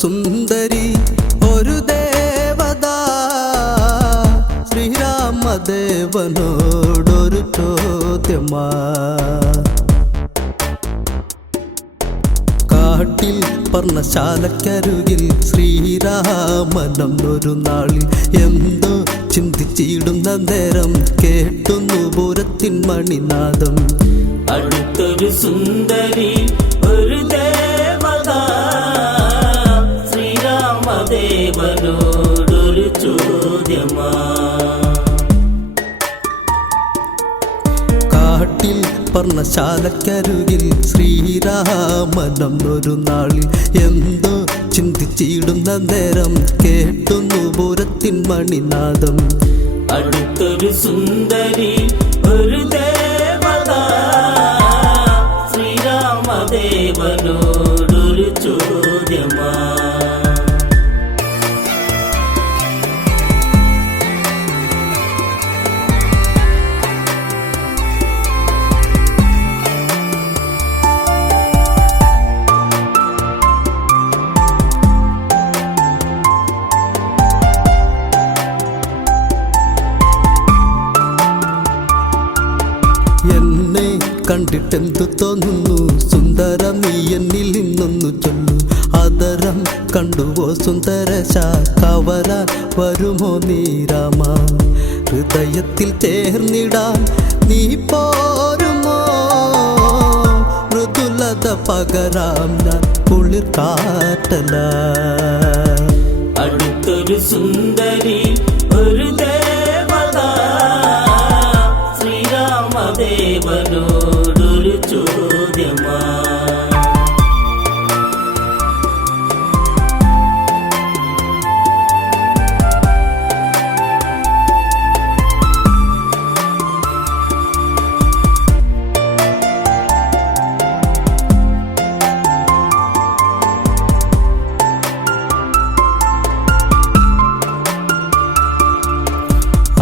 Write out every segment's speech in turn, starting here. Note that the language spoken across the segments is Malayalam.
സുന്ദരി ഒരു ദേവത ശ്രീരാമദേവനോടൊരു ചോദ്യമാ. കാട്ടിൽ പർണശാലക്കരുകിൽ ശ്രീരാമനൊരു നാളിൽ എന്തോ ചിന്തിച്ചിടുന്ന നേരം കേട്ടുന്നു പൂരത്തിൻ മണിനാദം. അടുത്തൊരു സുന്ദരി ഒരു ദേവത ശ്രീരാമദേവനോടൊരു ചോദ്യമാ. കാട്ടിൽ പർണശാലക്കരുകിൽ ശ്രീരാമനൊരു നാളിൽ എന്തോ ചിന്തിച്ചിടുന്ന നേരം കേട്ടുന്നു പൂരത്തിൻ മണിനാദം. അടുത്തൊരു സുന്ദരി ഒരു ദേവത ശ്രീരാമദേവനോടൊരു ചോദ്യമാ. എന്നെ കണ്ടിട്ടെന്തു തോന്നുന്നു സുന്ദര നീ എന്നിൽ നിന്നൊന്നു ചൊല്ലു. അതരം കണ്ടുവോ സുന്ദരശ കവരാൻ വരുമോ നീ രാമ. ഹൃദയത്തിൽ ചേർന്നിടാൻ നീ പോരുമോ. മൃദുലത പകരാം ഞാൻ കുളിർ കാറ്റല. അടുത്തൊരു സുന്ദരി ഒരു ദേവത ശ്രീരാമദേവനോടൊരു ചോദ്യമാ.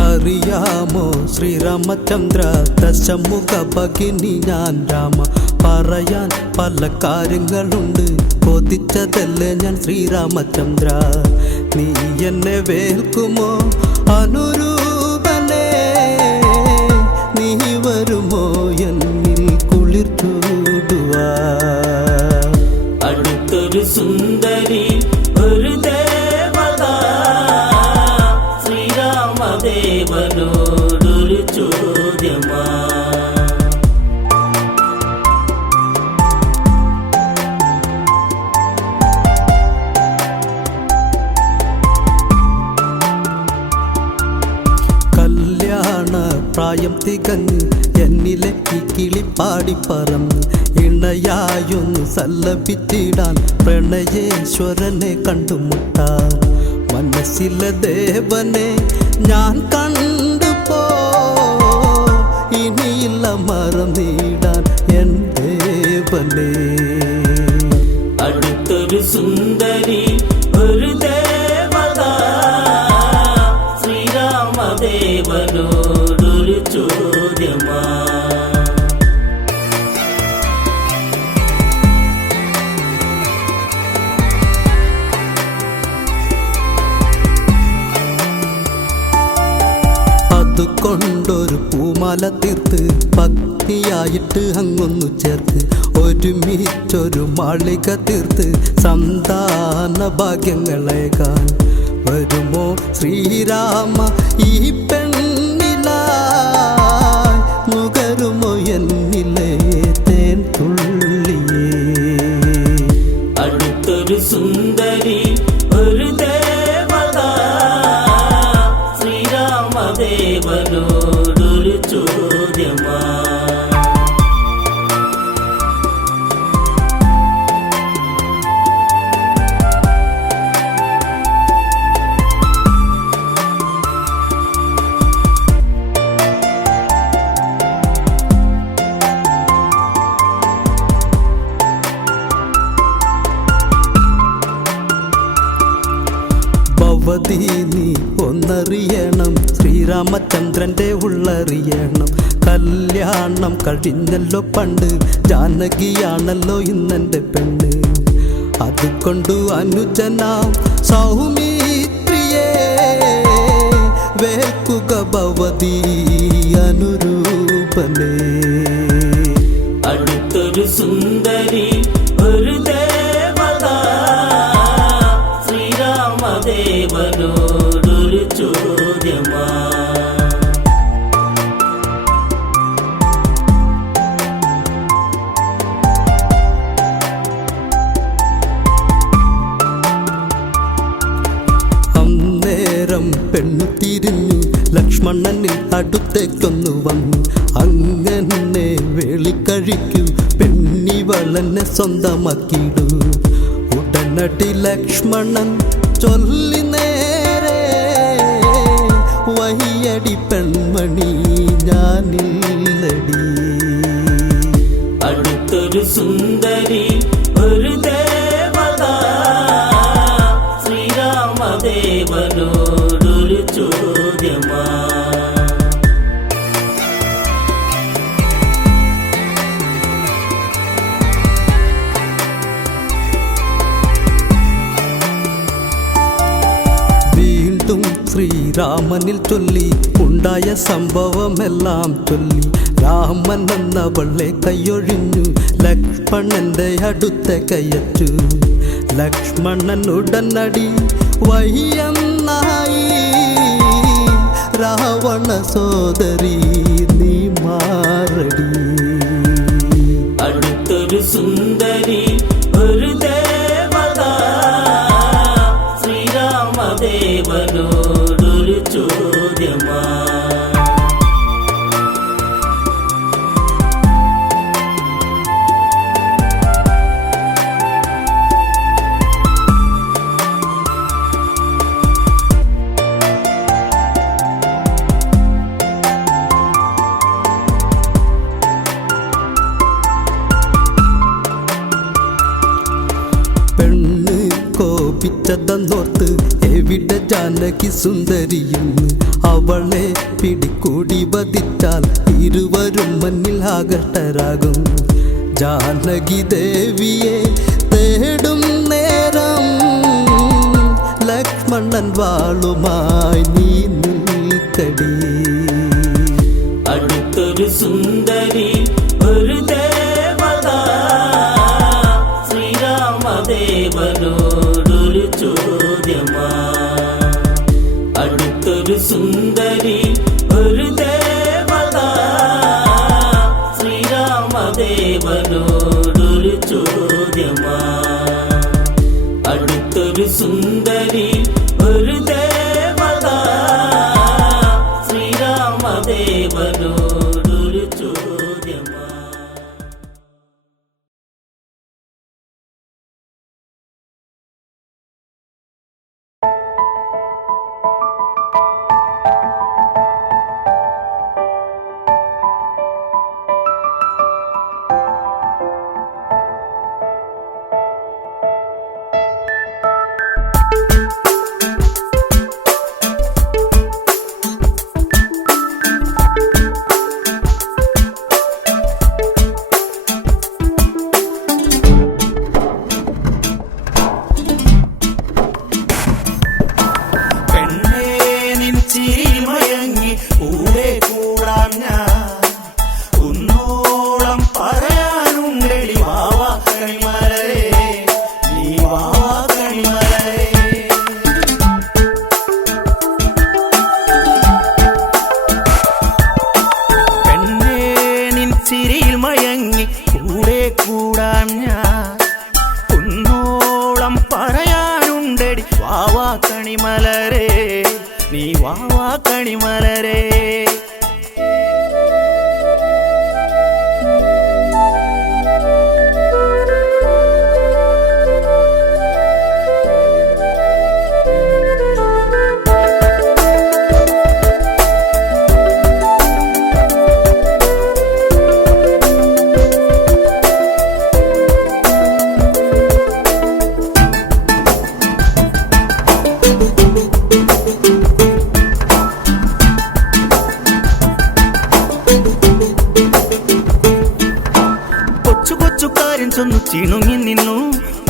അറിയാമോ ശ്രീരാമചന്ദ്ര ദശമുഖ ഭഗിനി ഞാൻ രാമ. പറയാൻ പല കാര്യങ്ങളുണ്ട് കൊതിച്ചതല്ലേ ഞാൻ ശ്രീരാമചന്ദ്ര. നീ എന്നെ വേൽക്കുമോ അനുരൂപനേ. നീ വരുമോ എന്നിൽ കുളിർ ചൂടുവാ. അടുത്തൊരു സുന്ദരി ഒരു ദേവത ശ്രീരാമദേവനോടൊരു ചോദ്യമാ. കല്യാണ പ്രായം തികഞ്ഞ് എന്നിലെ ഈ കിളിപ്പാടി പറന്ന് ഇണയായൊന്ന് സല്ലപിച്ചിടാൻ പ്രണയേശ്വരനെ കണ്ടുമുട്ടാൻ മനസ്സിലെ ദേവനെ ഞാൻ കണ്ടുപോ. ഇനിയില്ല മറന്നിടാൻ എൻ ദേവനെ. അടുത്തൊരു സുന്ദരി ഒരു ദേവത ശ്രീരാമദേവനോടൊരു ചോദ്യമാ. അതുകൊണ്ടൊരു പൂമാല തീർത്ത് ഭക്തിയായിട്ട് അങ്ങൊന്നു ചേർത്ത് ഒരുമിച്ചൊരു മാളിക തീർത്ത് സന്താന ഭാഗ്യങ്ങളേകാൻ വരുമോ ശ്രീരാമ ഈ പെണ്ണിലായി. നുകരുമോ എന്നിലെ തേൻ തുള്ളിയേ. അടുത്തൊരു സുന്ദരി ഒരു ദേവത ശ്രീരാമദേവനോടൊരു ചോദ്യമാ. ഭവതി നീ ഒന്നറിയണം ശ്രീരാമചന്ദ്രന്റെ ഉള്ളറിയണം. കല്യാണം കഴിഞ്ഞല്ലോ പണ്ട് ജാനകിയാണല്ലോ ഇന്നെൻ്റെ പെണ്ണ്. അതുകൊണ്ടു അനുജനാം സൗമിത്രിയേ വേൽക്കുക ഭവതി അനുരൂപനേ. അടുത്തൊരു സുന്ദരി ഒരു ദേവത ശ്രീരാമദേവനോടൊരു ചോദ്യമാ. അന്നേരം പെണ്ണു തിരിഞ്ഞു ലക്ഷ്മണനിൽ അടുത്തേക്കൊന്നു വന്നു. അങ്ങനെ വേളിക്കഴിക്കൂ പെണ്ണിവളനെ സ്വന്തമാക്കിയിടൂ. ഉടനടി ലക്ഷ്മണൻ ചൊല്ലി നേരെ വയ്യടി പെൺമണി ഞാനില്ലടി. അടുത്തൊരു സുന്ദരി ഒരു ദേവത ശ്രീരാമദേവനോടൊരു ചോദ്യമാ. വീണ്ടും ശ്രീരാമനിൽ ചൊല്ലി ഉണ്ടായ സംഭവമെല്ലാം ചൊല്ലി. രാമൻ എന്നവളെ കൈയൊഴിഞ്ഞു ലക്ഷ്മണന്റെ അടുത്ത കയറ്റു. ലക്ഷ്മണൻ ഉടനടി വയ്യെന്നായി. രാവണ സോദരി നീ മാറടി. അടുത്തൊരു സുന്ദരി ഒരു ദേവത ശ്രീരാമദേവനോടൊരു ചോദ്യമാ. പെണ്ണ് കോപിച്ചതെന്നോർത്ത് എവിടെ ജാനകി സുന്ദരിയെന്ന്. അവളെ പിടികൂടി വധിച്ചാൽ ഇരുവരും മണ്ണിൽ ആകട്ടരാകും. ജാനകി ദേവിയെ തേടും നേരം ലക്ഷ്മണൻ വാളുമായി നീ നിൽക്കടി. അടുത്തൊരു സുന്ദരി ഒരു ദേവത ശ്രീരാമദേവനോടൊരു ചോദ്യമാ. അടുത്തൊരു സുന്ദരി ഒരു ദേവത ശ്രീരാമദേവനോടൊരു ചോദ്യമാ. അടുത്തൊരു സുന്ദരി ഒരു ദേവത ശ്രീരാമദേവനോടൊരു ചോദ്യമാ.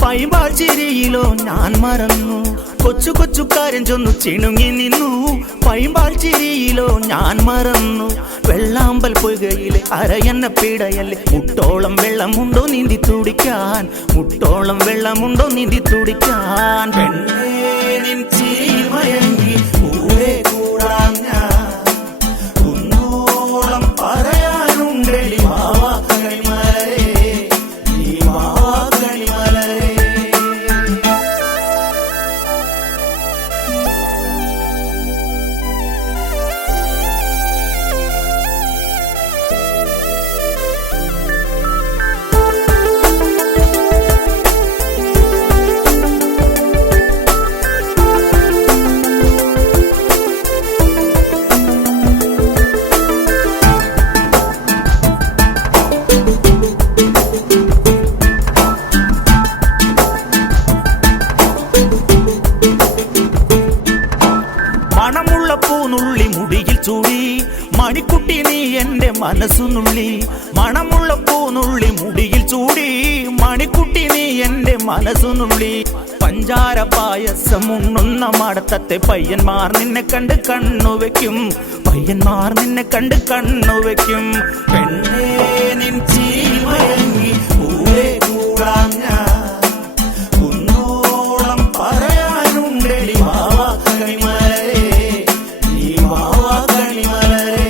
പൈമ്പാൽ ചിരിയിലോ ഞാൻ മറന്നു കൊച്ചു കൊച്ചു കാര്യം ചൊന്നു ചിണുങ്ങി നിന്നു പൈമ്പാൽ ചിരിയിലോ ഞാൻ മറന്നു വെള്ളാമ്പൽ പൊയ്കയിലെ അരയന്ന പീടയല്ലേ മുട്ടോളം വെള്ളമുണ്ടോ നീന്തി തുടിക്കാൻ മുട്ടോളം വെള്ളമുണ്ടോ നീന്തി തുടിക്കാൻ പെണ്ണേ നിൻ ചിരിയിൽ മയങ്ങി കൂടെ കൂടാം ഞാൻ കുന്നോളം പറയാനുണ്ടെടി മാവാ കണിമലരേ നീ മാവാ കണിമലരേ. മണമുള്ള പൂനുള്ളി മുടിയിൽ ചൂടി മണിക്കുട്ടി നീ എന്റെ മനസ്സുനുള്ളി മണമുള്ള പൂനുള്ളി മുടിയിൽ ചൂടി മണിക്കുട്ടി നീ എന്റെ മനസ്സുനുള്ളി പഞ്ചാര പായസം ഉണ്ണുന്ന മടത്തത്തെ പയ്യന്മാർ നിന്നെ കണ്ട് കണ്ണുവെക്കും പയ്യന്മാർ നിന്നെ കണ്ട് കണ്ണുവെക്കും പെണ്ണേ നിൻ ചിരിയിൽ മയങ്ങി കൂടെ കൂടാം ഞാൻ കുന്നോളം പറയാനുണ്ടെടി മാവാ കണിമലരേ നീ മാവാ കണിമലരേ.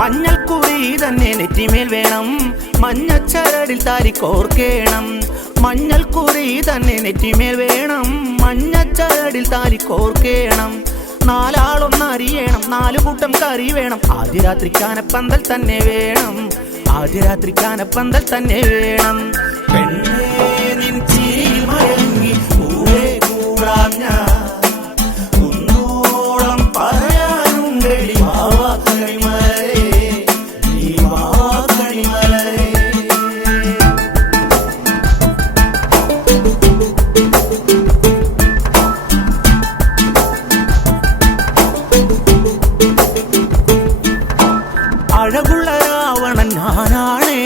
മഞ്ഞൾക്കുറി തന്നെ നെറ്റിമേൽ വേണം മഞ്ഞച്ചരടിൽ താരി കോർക്കേണം മഞ്ഞൾക്കുറി തന്നെ നെറ്റിമേൽ വേണം മഞ്ഞച്ചരടിൽ താരി കോർക്കേണം നാലാളൊന്നറിയണം നാലു കൂട്ടം കറി വേണം ആദ്യ രാത്രി കാനപ്പന്തൽ തന്നെ വേണം ആദ്യ രാത്രി കാനപ്പന്തൽ തന്നെ വേണം പെണ്ണേ നിൻ ചിരിയിൽ മയങ്ങി കൂടെ കൂടാം ഞാൻ കുന്നോളം പറയാനുണ്ടെടി മാവാ കണിമലരേ നീ മാവാ കണിമലരേ. അഴകുള്ള രാവണൻ ഞാനാണേ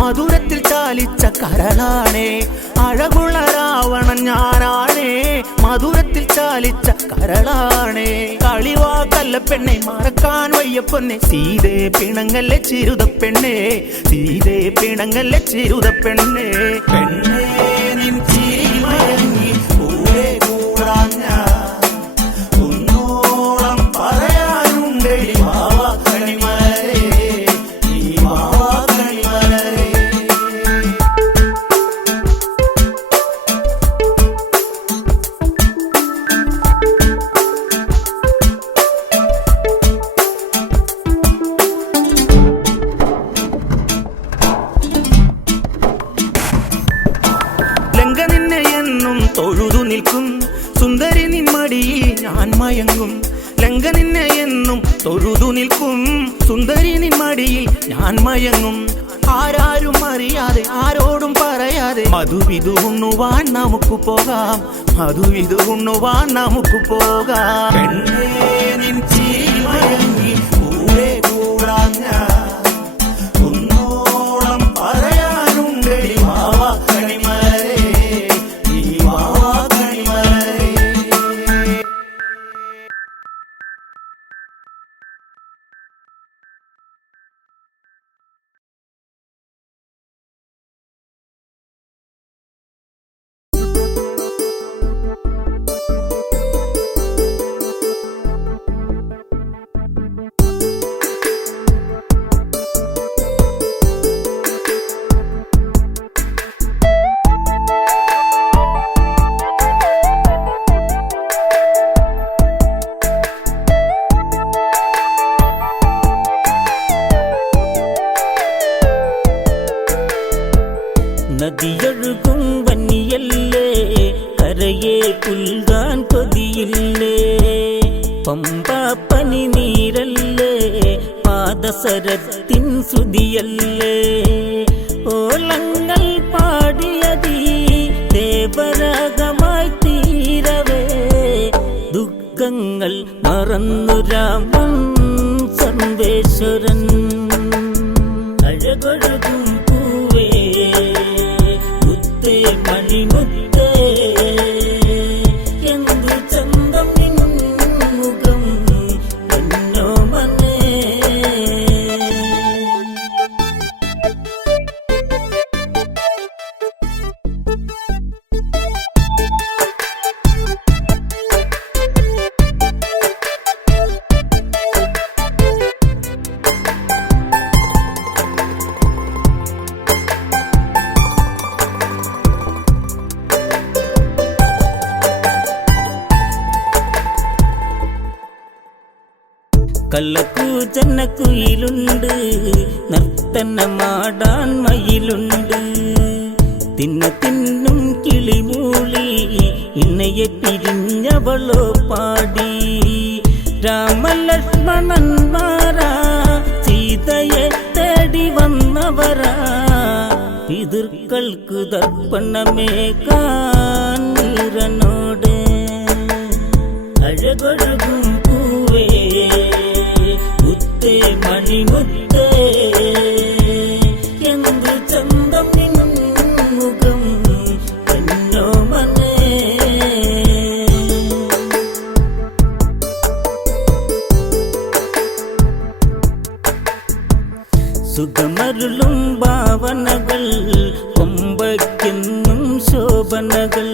മധുരത്തിൽ ചാലിച്ച കരളാണേ അഴകുള്ള രാവണൻ ഞാനാണേ മധുരത്തിൽ ചാലിച്ച കരളാണേ കളിവാ കല്ല പെണ്ണെ മറക്കാൻ വയ്യ പൊന്നെ സീതേ പിണങ്ങല്ലേ ചിരുത പെണ്ണെ സീതേ പിണങ്ങല്ലേ ചിരുത പെണ്ണെ പെണ്ണേ നിൻ ചിരിയിൽ മയങ്ങി കൂടെ കൂടാം ഞാൻ കുന്നോളം പറയാനുണ്ടെടി മാവാ കണിമലരേ നീ മാവാ കണിമലരേ. ലങ്ക നിന്നെ എന്നും തൊഴുതു നിൽക്കും സുന്ദരി നിൻ മടിയിൽ ഞാൻ മയങ്ങും ലങ്ക നിന്നെ എന്നും തൊഴുതു നിൽക്കും സുന്ദരി നിൻ മടിയിൽ ഞാൻ മയങ്ങും ആരാരും അറിയാതെ ആരോടും പറയാതെ മധുവിധു ഉണ്ണുവാൻ നമുക്ക് പോകാം മധുവിധു ഉണ്ണുവാൻ നമുക്ക് പോകാം പെണ്ണേ നിൻ ചിരിയിൽ മയങ്ങി കൂടെ കൂടാം ഞാൻ കുന്നോളം പറയാനുണ്ടെടി മാവാ കണിമലരേ നീ മാവാ കണിമലരേ. നദിയൊഴുകും വന്നിയല്ലേ കരയെ പുൽകാൻ കൊതിയില്ലേ പമ്പാ പനി നീരല്ലേ പാദസരത്തിൻ ശ്രുതിയല്ലേ ഓളങ്ങൾ പറന്നു രാമൻ സർവേശ്വരൻ. അഴകൊഴുകും പൂവേ മുത്തേ മണിമുത്തേ എന്തു ചന്തം മുഖം എന്നോ മനേ. കള്ളക്കൂച്ചന്നക്കുയിലുണ്ട്, നർത്തനമാടാൻ മയിലുണ്ട്. തിന്നും കിളിമൂളി ഇന്നയെ പിരിഞ്ഞവളോ പാടി. രാമലക്ഷ്മണന്മാരാ സീതയെ തേടി വന്നവരാ. പിതൃക്കൾക്ക് തർപ്പണമേകാൻ നീരനോട്. അഴകൊഴുകും പൂവേ മുത്തേ മണിമുത്തേ എന്തു ചന്തം മുഖം എന്നോ മനേ. സുഖമരുളും ഭാവനകൾ കൊമ്പയ്ക്കെന്നും ശോഭനകൾ.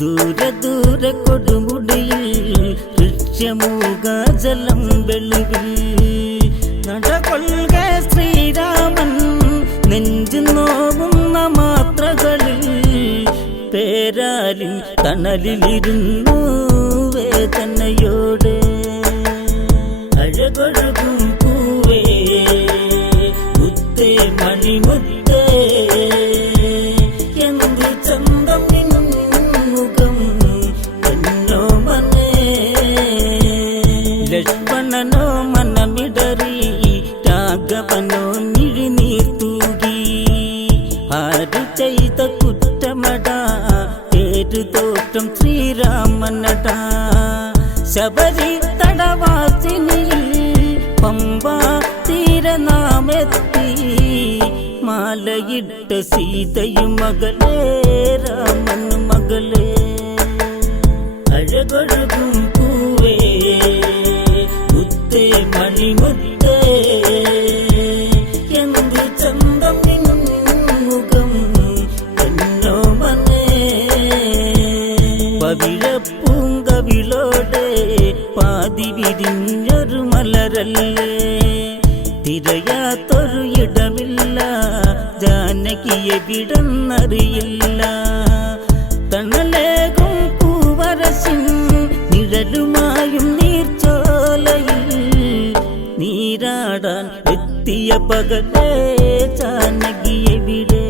ദൂരെ ദൂരെ കൊടുമുടിയിൽ ഋഷ്യമൂകാജലം വെളുകിൽ. നടകൊള്ളുക ശ്രീരാമൻ നെഞ്ചു നോവുന്ന മാത്രകളിൽ. പേരാലിൻ തണലിലിരുന്നു വേദനയോടെ. അഴകൊഴുകും പൂവേ മുത്തേ മണിമുത്തേ എന്തു ചന്തം മുഖം എന്നോ മനേ. ലക്ഷ്മണനോ മനമിടറി, രാഘവനോ നിഴിനീർ തൂകി. ആരു ചെയ്ത കുറ്റമടാ, പേരു തോറ്റം ശ്രീരാമനടാ. ശബരി തടവാസിനിയിൽ പമ്പാ തീരനാമെത്തി. മാലയിട്ട സീതയും മകളേ രാമൻ മകളേ. അഴകൊഴുകും പൂവേ മുത്തേ മണിമുത്തേ എന്തു ചന്തം മുഖം എന്നോ മനേ. പവിഴപ്പൂങ്കവിളോടെ പാതി വിരിഞ്ഞൊരു മലരല്ലേ. തിരയാത്തൊരു ഇടമില്ല, ജാനകിയെ വിടന്നറിയില്ല. തണലേകും പൂവരശിൻ നിഴലുമായും നീർച്ചോലയിൽ. നീരാടാൻ എത്തിയ പകലേ ജാനകിയെ വിടെ.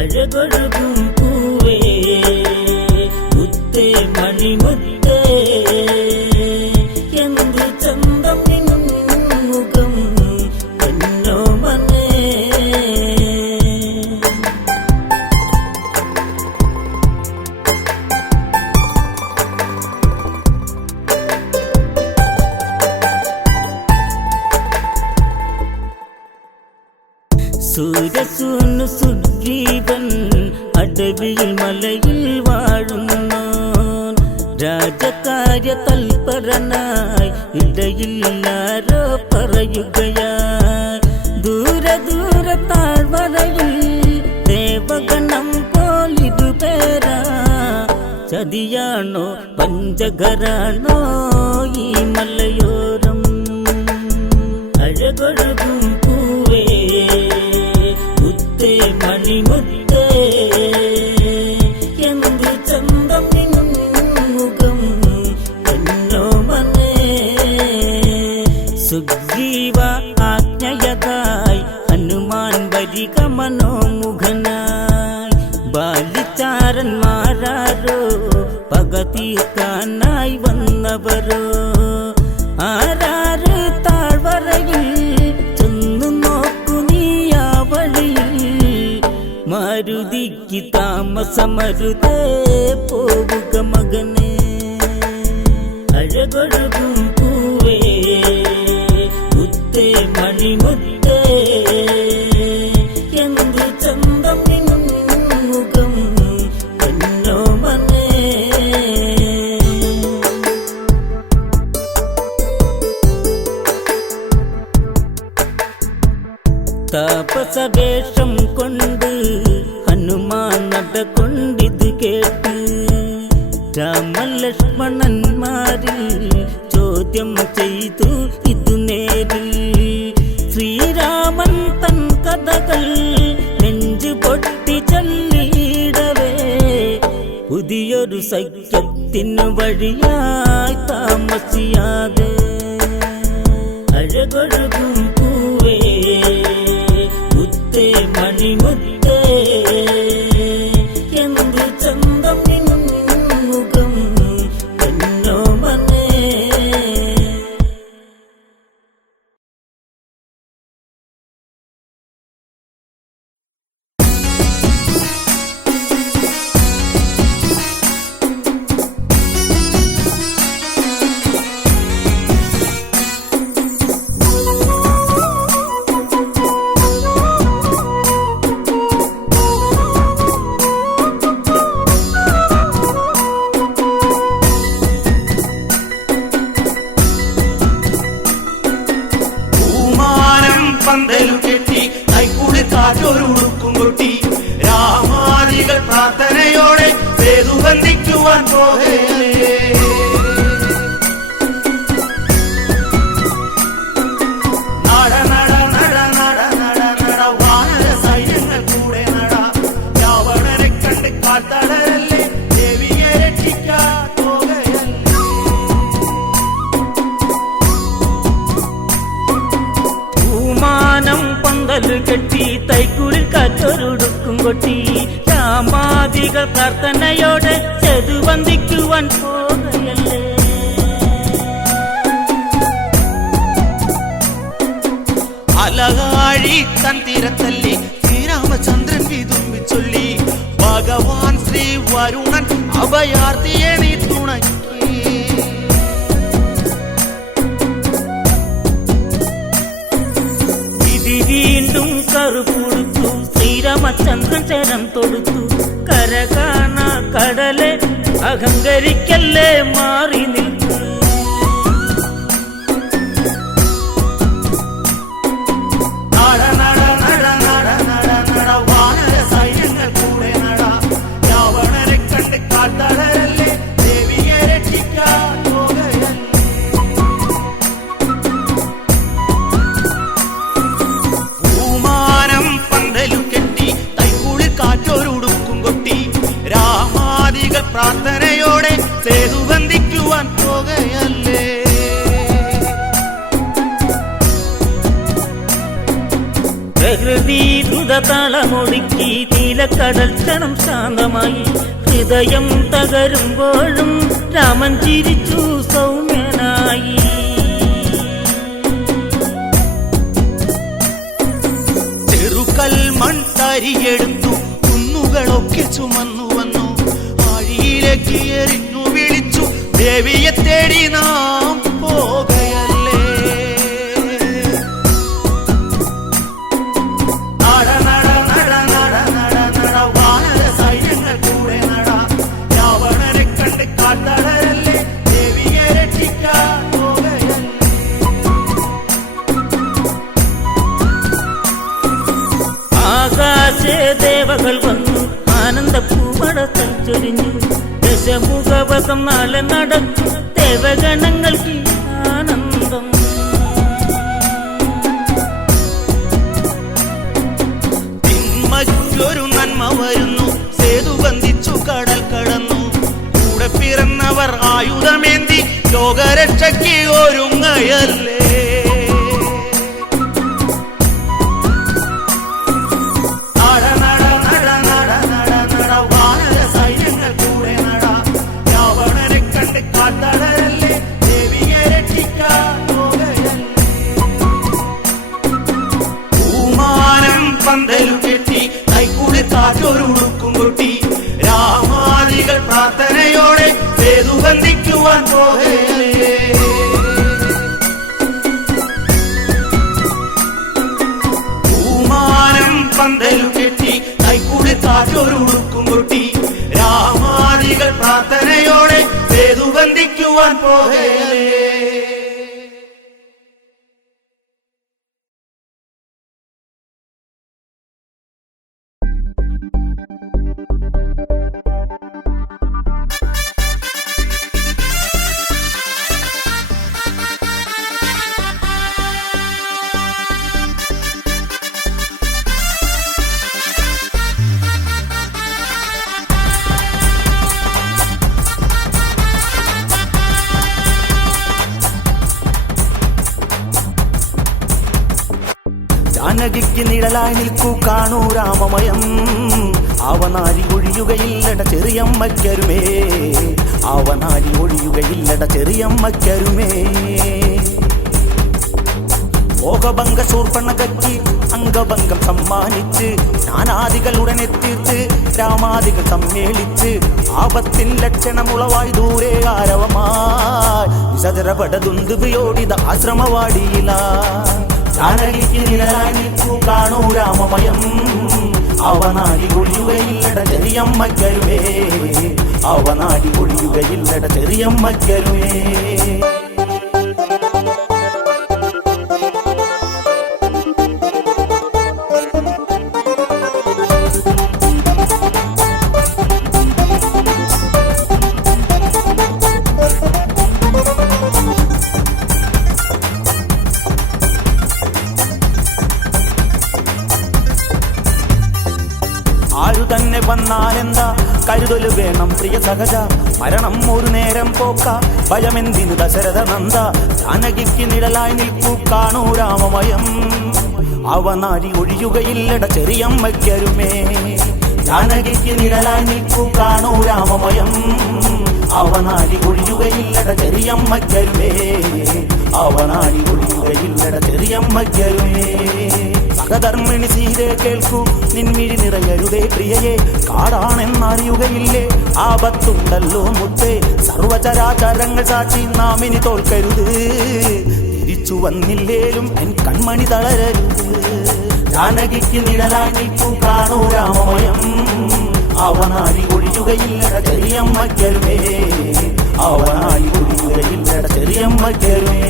അഴകൊഴുകും പൂവേ മുത്തേ മണിമുത്തേ എന്തു ചന്തം മുഖം എന്നോ മനേ. സൂര്യസൂനു സുഗ്രീവൻ അടവിയിൽ മലയിൽ വാഴുന്നു. രാജകാര്യ തൽപരനായി ഇടയില്ലാരോ പറയുകയായി. ദൂരെ ദൂരെ താഴ്വരയിൽ ദേവഗണം പോലിരുപേരാ. ചതിയാണോ പഞ്ചകരാണോ ഈ മലയോരം. അഴകൊഴുകും പൂവേ മുത്തേ മണിമുത്തേ എന്തു ചന്തം മുഖം എന്നോ മനേ. സുഗ്രീവ ആജ്ഞയതായി ഹനുമാൻ വരിക മനോമുഖനായി. ബാലിചാരന്മാരാരോ പക തീർക്കാനായി വന്നവരോ. ആരാര് താഴ്വരയിൽ ചെന്നു നോക്കു നീ ആ വഴിയിൽ. മാരുതിക്ക് താമസമരുതേ പോവുക മകനെ. അഴകൊഴുകും പൂവേ മുത്തേ മണിമുത്തേ എന്തു ചന്തം മുഖം എന്നോ മനേ താപസവേഷം കൊണ്ട് ഹനുമാൻ നടകൊണ്ടിത് കേട്ട് രാമലക്ഷ്മണന്മാരിൽ ചോദ്യം ചെയ്തു ഇതു നേരിൽ ശ്രീരാമൻ തൻ കഥകൾ നെഞ്ചു പൊട്ടി ചൊല്ലിയിടവേ പുതിയൊരു സഖ്യത്തിനു വഴിയായി താമസിയാതെ അഴകൊഴുകും പൂവേ മുത്തേ മണിമുത്തേ എന്തു ചന്തം മുഖം എന്നോ മനേ പന്തലു കെട്ടി കൈക്കൂടി കാറ്റൊരുടുക്കും കൊട്ടി രാമാദികൾ പ്രാർത്ഥനയോടെ സേതു ബന്ധിക്കുവാൻ പോകേ നട നട നട നട നട നട വാനര സൈന്യങ്ങൾ കൂടെ നട രാവണനെ കണ്ട് കാത്തടരല്ലേ ദേവിയെ രക്ഷിക്കാൻ പോകയല്ലേ പൂമാനം പന്തല് കെട്ടി തൈക്കുളിൽ കാറ്റൊരുടുക്കും കൊട്ടി രാമാദികൾ പ്രാർത്ഥനയോടെ ചെതു വന്ദിക്കുവാൻ പോകയല്ലേ അലകാഴി തൻ തീരത്തല്ലി ശ്രീരാമചന്ദ്രൻ വിതുമ്പി ചൊല്ലി ഭഗവാൻ ശ്രീ വരുണൻ അഭയാർത്ഥിയെ നീ തുണക്കി വിധി വീണ്ടും കറുപുടുത്തു ശ്രീരാമചന്ദ്രൻ ചരം തൊടുത്തു കര കാണാ കടലെ അഹങ്കരിക്കല്ലേ മാറി നിൽക്കൂ നട നട നട നട നട നട വാനര സൈന്യങ്ങൾ കൂടെ നട രാവണനെ കണ്ട് കാത്തടരല്ലേ ദേവിയെ രക്ഷിക്കാൻ പോകയല്ലേ പൂമാനം പന്തലു കെട്ടി തൈക്കുളിൽ കാറ്റൊരുടുക്കും കൊട്ടി രാമാദികൾ പ്രാർത്ഥനയോടെ സേതു ബന്ധിക്കുവാൻ പോകയല്ലേ പ്രകൃതി ദ്രുതതാളമൊടുക്കി നീലക്കടൽ ക്ഷണം ശാന്തമായി ഹൃദയം തകരുമ്പോഴും രാമൻ ചിരിച്ചു സൗമ്യനായി ചെറുകൽ മൺതരിയെടുത്തു കുന്നുകളൊക്കെ ചുമന്നു വന്നു ആഴിയിലേക്ക് എറിഞ്ഞു വിളിച്ചു ദേവിയെ തേടി നാം പോകയല്ലേ നട നട നട നട നട നട വാനര സൈന്യങ്ങൾ കൂടെ നട രാവണനെ കണ്ട് കാത്തടരല്ലേ ദേവിയെ രക്ഷിക്കാൻ പോകയല്ലേ ആകാശേ ദേവകൾ വന്നു ആനന്ദ പൂമഴ ചൊരിഞ്ഞു ദശമുഖവസം നാളെ നടക്കും ദേവഗണങ്ങൾക്ക് ആനന്ദം തിന്മയ്ക്കൊരു നന്മ വരുന്നു സേതു ബന്ധിച്ചു കടൽ കടന്നു കൂടെ പിറന്നവർ ആയുധമേന്തി ലോകരക്ഷയ്ക്ക് ഒരുങ്ങയല്ലേ നട നട നട നട നട നട വാനര സൈന്യങ്ങൾ കൂടെ നട രാവണനെ കണ്ട് കാത്തടരല്ലേ ദേവിയെ രക്ഷിക്കാൻ പോകയല്ലേ പൂമാനം പന്തലു കെട്ടി കൈക്കൂടി കാറ്റൊരുടുക്കും കൊട്ടി രാമാദികൾ പ്രാർത്ഥനയോടെ സേതു ബന്ധിക്കുവാൻ പോകയല്ലേ തൊഴുതു വന്ദിക്കുവാൻ പോകേലേ. ജാനകിക്ക് നിഴലായി നിൽക്കൂ കാണൂ രാമമയം, അവനാരി ഒഴിയുകയില്ലട ചെറിയമ്മയ്ക്കരുമേ, അവനാരി ഒഴിയുകയില്ലട ചെറിയമ്മയ്ക്കരുമേ. മോഹഭംഗ ശൂർപ്പണകയ്ക്ക് അംഗഭംഗം സമ്മാനിച്ച് ജ്ഞാനാദികൾ ഉടനെ തീർത്ത് രാമാദികൾ സമ്മേളിച്ച് ആപത്തിൻ ലക്ഷണമുളവായി ദൂരെ ആരവമായി വിസജരപടതുന്തുവിയോടിത ആശ്രമവാടിയില. ജാനകിക്ക് നിഴലായി നിൽക്കൂ കാണൂ രാമമയം, അവനാടി ഒഴിയുകയില്ലട ചെറിയമ്മയ്ക്കരുമേ, അവനാടി ഒഴിയുകയില്ലട ചെറിയമ്മയ്ക്കരുമേ. ആരു തന്നെ വന്നാലെന്താ കരുതല് വേണം പ്രിയ സഹജ, മരണം ഒരു നേരം പോക്ക ഭയമെന്തിനു ദശരഥ നന്ദ. ജാനകിക്ക് നിഴലായി നിൽക്കൂ കാണൂ രാമമയം, അവനാടി ഒഴിയുകയില്ലട ചെറിയമ്മയ്ക്കരുമേ. ജാനകിക്ക് നിഴലായി നിൽക്കൂ കാണൂ രാമമയം, അവനാടി ഒഴിയുകയില്ലട ചെറിയമ്മയ്ക്കരുമേ, അവനാടി ഒഴിയുകയില്ലട ചെറിയമ്മയ്ക്കരുമേ. സഹധർമ്മിണി സീതേ കേൾക്കൂ നിൻമിഴി നിറയരുതേ പ്രിയയെ, കാടാണെന്നറിയുകയില്ലേ ആപത്തുണ്ടല്ലോ മുത്തേ. സർവചരാചരങ്ങൾ സാക്ഷി നാം ഇനി തോൽക്കരുത്, തിരിച്ചു വന്നില്ലേലും എൻ കൺമണി തളരരുത്. ജാനകിക്ക് നിഴലായി നിൽക്കൂ കാണൂ രാമമയം, അവനാടി ഒഴിയുകയില്ലട ചെറിയമ്മയ്ക്കരുമേ, അവനാടി ഒഴിയുകയില്ലട ചെറിയമ്മയ്ക്കരുമേ.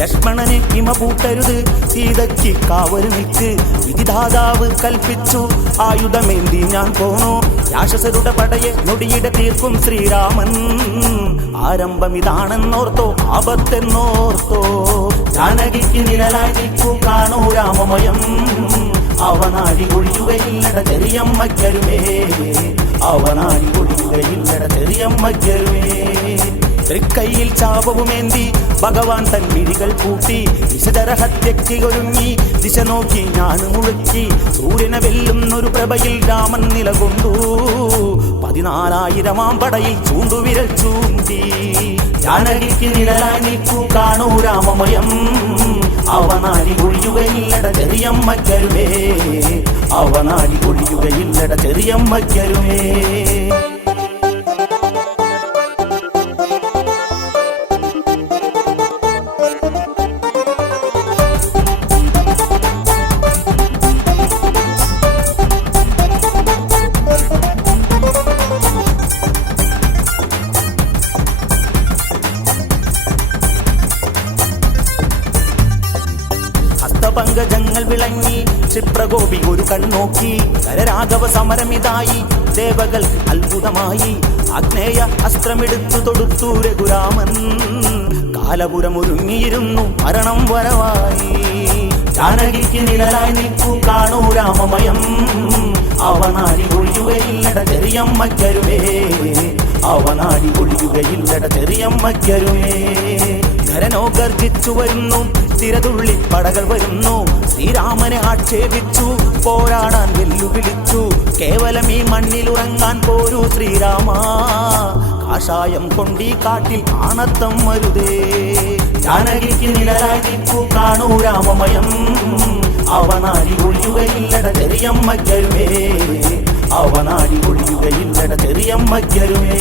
ലക്ഷ്മണനെ ഹിമ പൂട്ടരുത്, സീതയ്ക്ക് കാവല് നിൽക്ക്, വിധിദാതാവ് കൽപ്പിച്ചു ആയുധമേന്തി ഞാൻ പോണു. രാക്ഷസരുടെ പടയെ നൊടിയിടെ തീർക്കും ശ്രീരാമൻ, ആരംഭം ഇതാണെന്നോർത്തോ ആപത്തെന്നോർത്തോ. ജാനകിക്ക് നിഴലായി നിൽക്കൂ കാണൂ രാമമയം, അവനാടി ഒഴിയുകയില്ലട ചെറിയമ്മയ്ക്കരുമേ, അവനാടി ഒഴിയുകയില്ലട ചെറിയമ്മയ്ക്കരുമേ. തൃക്കൈയിൽ ചാപവുമേന്തി ഭഗവാൻ തൻ മിഴികൾ പൂട്ടി വിശദരഹത്യയ്ക്ക് ഒരുങ്ങി ദിശ നോക്കി ഞാൻ മുഴക്കി. സൂര്യനെ വെല്ലുന്നൊരു പ്രഭയിൽ രാമൻ നിലകൊണ്ടു, 14,000 പടയിൽ ചൂണ്ടുവിരൽ ചൂണ്ടി. ജാനകിക്ക് നിഴലായി നിൽക്കൂ കാണൂ രാമമയം, അവനാടി ഒഴിയുകയില്ലട ചെറിയമ്മയ്ക്കരുമേ, അവനാടി ഒഴിയുകയില്ലട ചെറിയമ്മയ്ക്കരുമേ. പങ്കജങ്ങൾ വിളങ്ങി ക്ഷിപ്രഗോപി ഒരു കണ്ണോക്കി. കരരാഘവ സമരമിതായി ദേവകൾക്ക് അത്ഭുതമായി. ആഗ്നേയ അസ്ത്രമെടുത്തു തൊടുത്തു രഘുരാമൻ, കാലപുരം ഒരുങ്ങിയിരുന്നു മരണം വരവായി. ജാനകിക്ക് നിഴലായി നിൽക്കൂ കാണൂ രാമമയം, അവനാടി ഒഴിയുകയില്ലട ചെറിയമ്മയ്ക്കരുമേ, അവനാടി ഒഴിയുകയില്ലട ചെറിയമ്മയ്ക്കരുമേ. ധരനോ ഗർജിച്ചു വരുന്നു, തിരതുള്ളി പടകൾ വരുന്നു. ശ്രീരാമനെ ആക്ഷേപിച്ചു, പോരാടാൻ വെല്ലുവിളിച്ചു. കേവലം ഈ മണ്ണിലുറങ്ങാൻ പോരൂ ശ്രീരാമ, കാഷായം കൊണ്ടീ കാട്ടിൽ ആണത്തം വരുതേ. ജാനകിക്ക് നിഴലായി നിൽക്കൂ കാണൂ രാമമയം, അവനാടി ഒഴിയുകയില്ലട ചെറിയമ്മയ്ക്കരുമേ, അവനാടി ഒഴിയുകയില്ലട ചെറിയമ്മയ്ക്കരുമേ.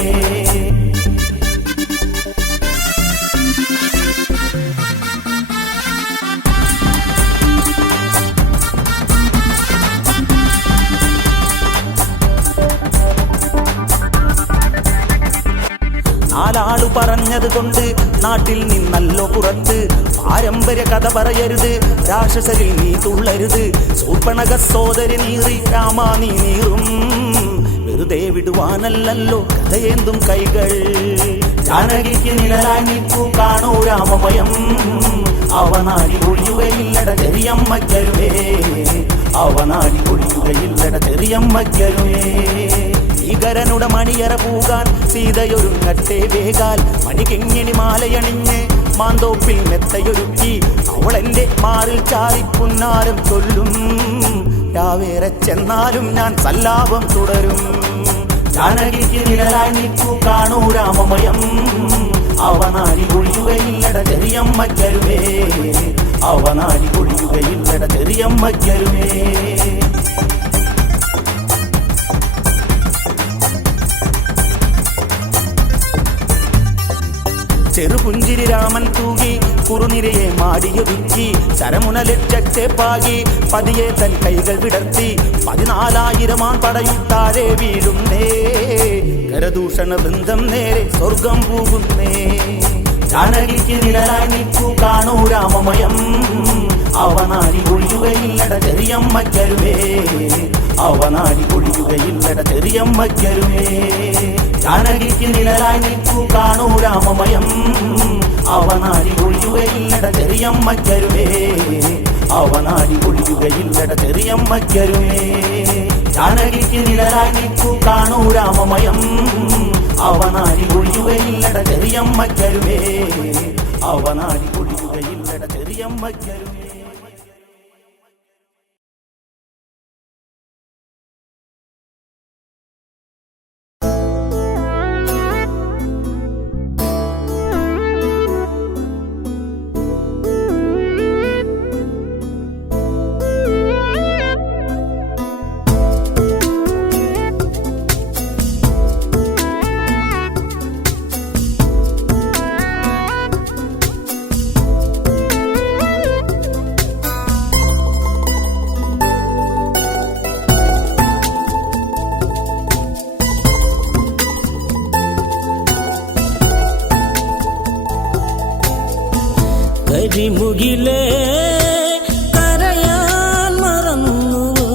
ഒരാളു പറഞ്ഞത് കൊണ്ട് നാട്ടിൽ നിന്നല്ലോ പുറത്ത്. പാരമ്പര്യ കഥ പറയരുത്, രാക്ഷസരിൽ നീ തുള്ളരുത്. സൂർപ്പണക സോദരി നീറി രാമാ നീ നീറും, വെറുതെ വിടുവാനല്ലോ കഥയേന്തും കൈകൾ. ജാനകിക്ക് നിഴലായി നിൽക്കൂ കാണൂ രാമഭയം, അവനാടി ഒഴിയുകയില്ലട ചെറിയമ്മയ്ക്കരുവേ, അവനാടി ഒഴിയുകയില്ലട ചെറിയമ്മയ്ക്കരുവേ. ഭീകരനുടെ മണിയറ പൂകാൻ സീതയൊരുങ്ങട്ടെ വേഗാൽ, മണികെങ്ങിണി മാലയണിഞ്ഞ് മാന്തോപ്പിൽ മെത്തയൊരുക്കി അവളെന്റെ മാറിൽ ചാരി പുന്നാരം ചൊല്ലും. രാവേറെ ചെന്നാലും ഞാൻ സല്ലാപം തുടരും. ജാനകിക്ക് നിഴലായി നിൽക്കൂ കാണൂ രാമമയം, അവനാടി ഒഴിയുകയില്ലട ചെറിയമ്മയ്ക്കരുവേ, അവനാടി ഒഴിയുകയില്ലട ചെറിയമ്മയ്ക്കരുവേ. ചെറുപുഞ്ചിരി രാമൻ തൂകി കുറുനിരയെ മാടിയൊതുക്കി, ശരമുന ലക്ഷത്തെ പാകി പതിയെ തൻ കൈകൾ വിടർത്തി. 14,000 പടയും താഴെ വീഴുന്നേ, കരദൂഷണ വൃന്ദം നേരെ സ്വർഗം പോകുന്നേ. ജാനകിക്ക് നിഴലായി നിൽക്കൂ കാണൂ രാമമയം, അവനാടി ഒഴിയുകയില്ലട ചെറിയമ്മയ്ക്കരുവേ, അവനാടി ഒഴിയുകയില്ലട ചെറിയമ്മയ്ക്കരുവേ. ജാനകിക്ക് നിഴലായി നിൽക്കൂ കാണൂ രാമമയം, അവനാടി ഒഴിയുകയില്ലട ചെറിയമ്മയ്ക്കരുവേ, അവനാടി ഒഴിയുകയില്ലട ചെറിയമ്മയ്ക്കരുവേ. ജാനകിക്ക് നിഴലായി നിൽക്കൂ കാണൂ രാമമയം, അവനാടി ഒഴിയുകയില്ലട ചെറിയമ്മയ്ക്കരുവേ, അവനാടി ഒഴിയുകയില്ലട ചെറിയമ്മയ്ക്കരുവേ. കരിമുകിലേ കരയാൻ മറന്നുവോ,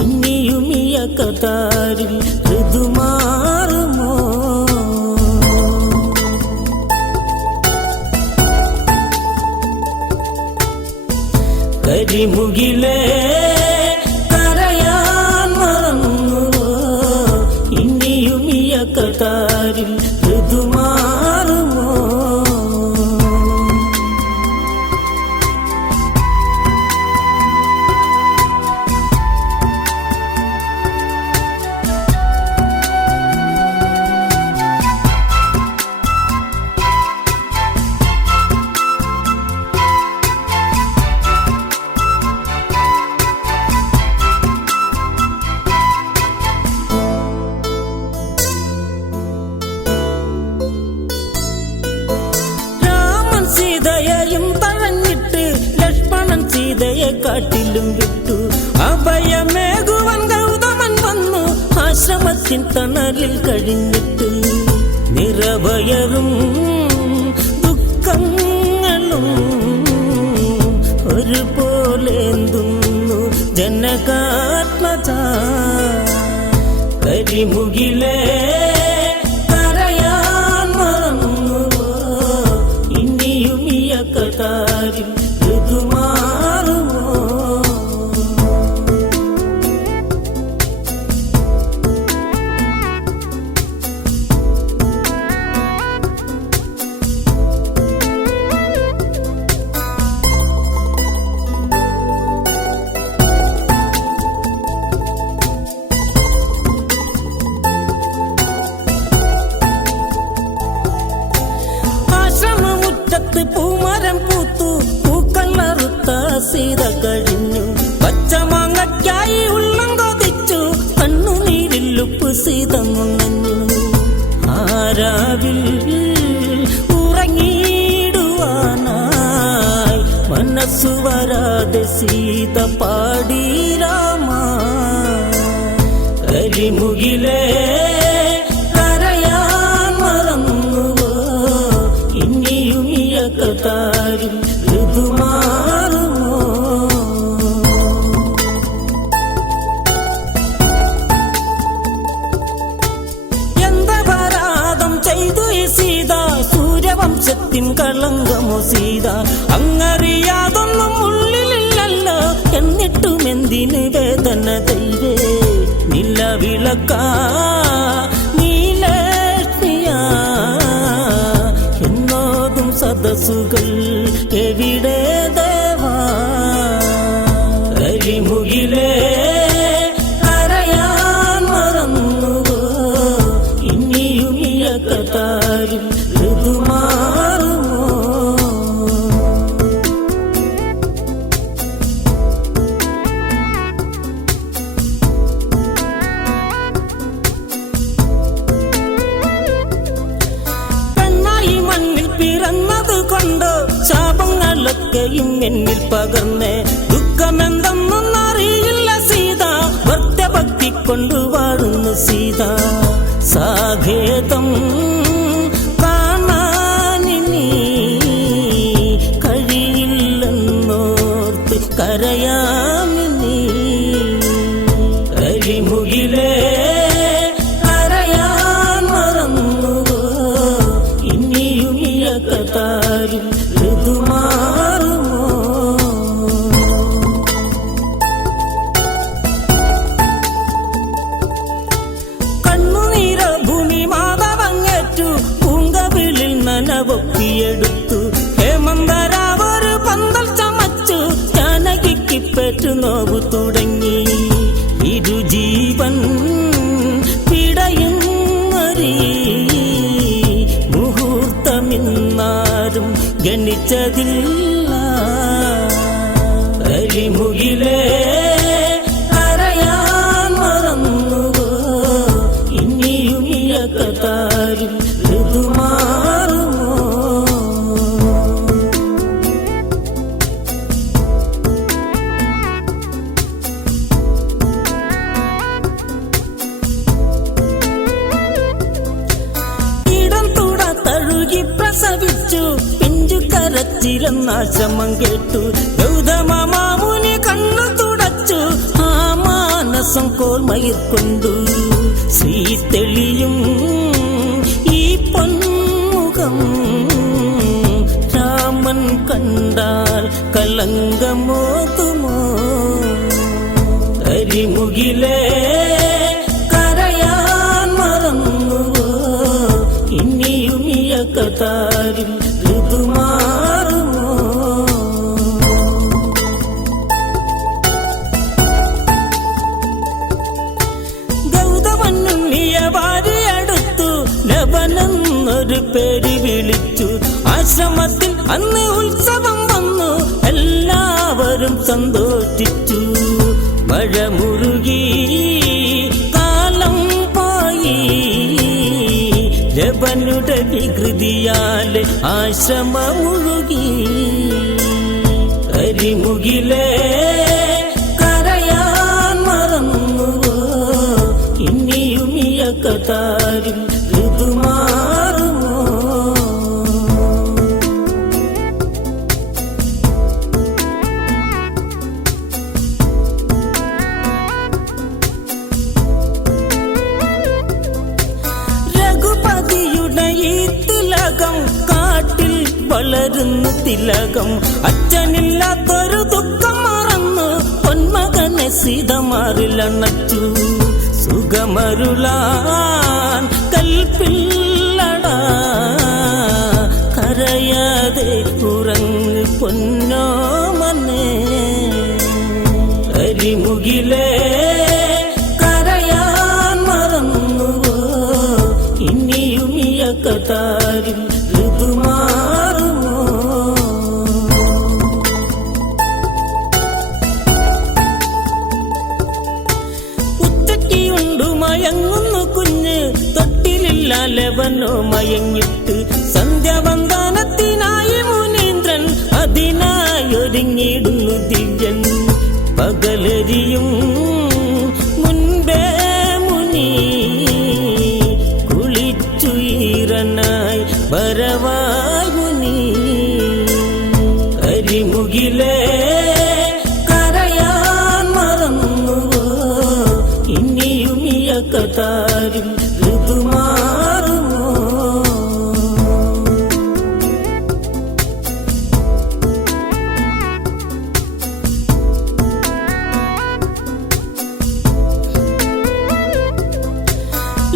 ഇനിയും ഈ കതാരിൽ ഋതുമാറുമോ. കരിമുകിലേ കരയാൻ മറന്നുവോ, ഇനിയും ഈ കതാരിൽ ഋതുമാറുമോ. കാട്ടിലും വിട്ടു അഭയമേകുവൻ ഗൗതമൻ വന്നു, ആശ്രമത്തിൻ തണലിൽ കഴിഞ്ഞിട്ട്. നിറവയറും ദുഃഖങ്ങളും ഒരുപോലെന്തുന്നു ജനകാത്മജ. കരിമുകിലേ കരയാൻ മറന്നുവോ, ഇനിയും ഈ കതാരിൽ ഋതുമാറുമോ. ആശ്രമമുറ്റത്ത് പൂമരം പൂത്തു, പൂക്കളറുത്ത സീത കഴിഞ്ഞു. പച്ചമാങ്ങയ്ക്കായി ഉള്ളം കൊതിച്ചു, കണ്ണുനീരിൽ ഉപ്പ് സീത നുണഞ്ഞു. ആരാവിൽ ഉറങ്ങിടുവാനായി മനസ്സു വരാതെ സീത പാടി രാമ. കരിമുകിലേ കരയാൻ മറന്നു, തരും ഋതുമാറുമോ? എന്തപരാധം ചെയ്തു ഈ സീത, സൂര്യവംശത്തിൻ കളങ്കമോ സീത? അങ്ങറിയാതൊന്നും ഉള്ളിലില്ലല്ലോ, എന്നിട്ടും എന്തിന് വേദന ദൈവേ? നിലവിളക്ക നീലക്ഷ്മിയാ എന്നോതും സദസ്സുകൾ എവിടെ ദേവാ? കരിമുകിലേ കരയാൻ മറന്നുവോ? ഇനിയും ഇയക്കത്താരും ഋതുമാറുമോ? പിറന്നതുകൊണ്ടോ ശാപങ്ങളൊക്കെയും എന്നിൽ പകർന്നേ? ദുഃഖമെന്തെന്നറിയില്ല സീത, ഭക്തഭക്തി കൊണ്ടു വാഴുന്നു സീത. സാഖേതം കാണാനിനി കഴിയില്ലെന്നോർത്ത് കരയാമിനി. കരിമുകിലേ രും ഋതുമാറുമോ? കണ്ണുനീര ഭൂമി മാതാവങ്ങേറ്റു, പൂങ്കവിളിൽ നനവൊപ്പിയെടുത്തു. ഹേമന്തരാവൊരു പന്തൽ ചമച്ചു, ജാനകിക്ക് പേറ്റു നോവു തുടങ്ങി. ഇരുജീവൻ പിടയുന്നൊരീ മുഹൂർത്തമിന്നാരും ഗണിച്ചതില്ല. കരിമുകിലേ കരയാൻ മറന്നുവോ? ഇനിയും ഇയക്കത്താരും ഋതുമാറുമോ? പ്രസവിച്ചു പിഞ്ചു കരച്ചിലെന്നാശമം കേട്ടു. ഗൗതമ മാമുനി കണ്ണു തുടച്ചു, ആ മാനസം കോർമയിൽ കൊണ്ടു. ശ്രീ തെളിയും ഈ പൊന്മുഖം രാമൻ കണ്ടാൽ കലങ്കമോതുമോ? കരിമുകിലേ കരയാൻ മറന്നുവോ? ഇനിയും ഇയക്കത്താരും ഋതുമാറുമോ? ഗൗതമനുണ്ണിയ വാരിയടുത്തു, ലവനെന്നൊരു പേര് വിളിച്ചു. ആശ്രമത്തിൽ അന്ന് ഉത്സവം വന്നു, എല്ലാവരും സന്തോഷിച്ചു. മഴ മുറുകി കാലം പോയി, ലവനുടെ വികൃതിയാലെ ആശ്രമമുഴുകി. കരിമുകിലേ കരയാൻ മറന്നുവോ? ഇനിയും ഇയക്കത്താരും ഋതുമാറുമോ? കാട്ടിൽ വളരുന്നു തിലകം, അച്ഛനില്ലാത്തൊരു ദുഃഖം മറന്നു പൊന്മകനെ സീത മാറിലണച്ചു. സുഖമരുളാൻ കൽപ്പില്ലടാ, കരയാതെ ഉറങ്ങ് പൊന്നോമനെ. കരിമുകിലേ കരയാൻ മറന്നുവോ? ഇനിയും ഇയക്കത്താരും ഋതുമാറുമോ? ഉച്ചയ്ക്കുണ്ടു മയങ്ങുന്നു കുഞ്ഞ്, തൊട്ടിലില്ല ലവനോ മയങ്ങിട്ട്. സന്ധ്യാവന്ദനത്തിനായി മുനീന്ദ്രൻ അതിനായൊരുങ്ങിടുന്നു ദിവ്യൻ. പകലരിയും മുൻപേ മുനി കുളിച്ചുയരനായി വരവായി മുനി. കരിമുകിലേ കരയാൻ മറന്നുവോ ഇനിയും ഇയക്കതാരും ഋതുമാറുമോ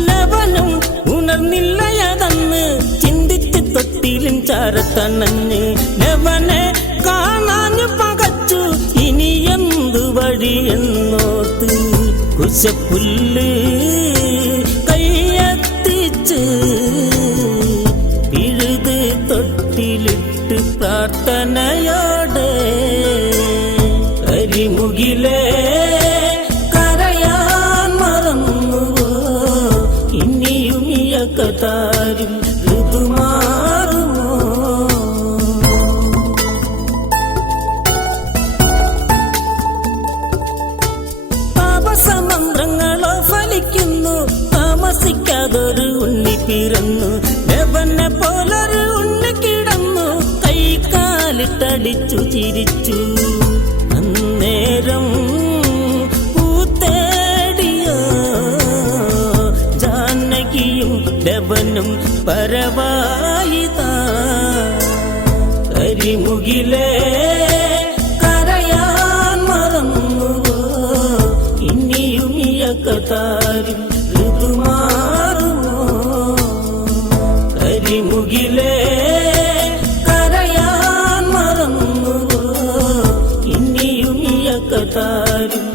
ലവനും ഉണർന്നില്ലയതന്ന് ചിന്തിച്ച് തൊട്ടിലും ചാരത്തണഞ്ഞ് ലവനെ കാണാഞ്ഞു പകച്ചു ഇനി എന്തു വഴിയെന്നോത്ത് കുശപ്പുല്ല് കയ്യെത്തിച്ച് പിഴുത് തൊട്ടിലിട്ട് പ്രാർത്ഥനയോടെ കരിമുകിലേ കരയാൻ മറന്നുവോ ഇനിയും ഇയക്കതാരും ഋതുമാറുമോ പാപസമന്ത്രങ്ങളോ ഫലിക്കുന്നു താമസിക്കാതൊരു ഉണ്ണി പിറന്നു ദേവനെ പോലൊരു ഉണ്ണി കിടന്നു കൈകാലിട്ടടിച്ചു ചിരിച്ചു അന്നേരം പൂത്തേടിയോ ജാനകിയും ദേവനും പരവായിതാ കരിമുകിലേ കരയാൻ മറന്നുവോ ഇനിയും ഇയക്കതാരും ഋതുമാറുമോ കരിമുകിലേ കരയാൻ മറന്നുവോ ഇനിയും ഇയക്കതാരും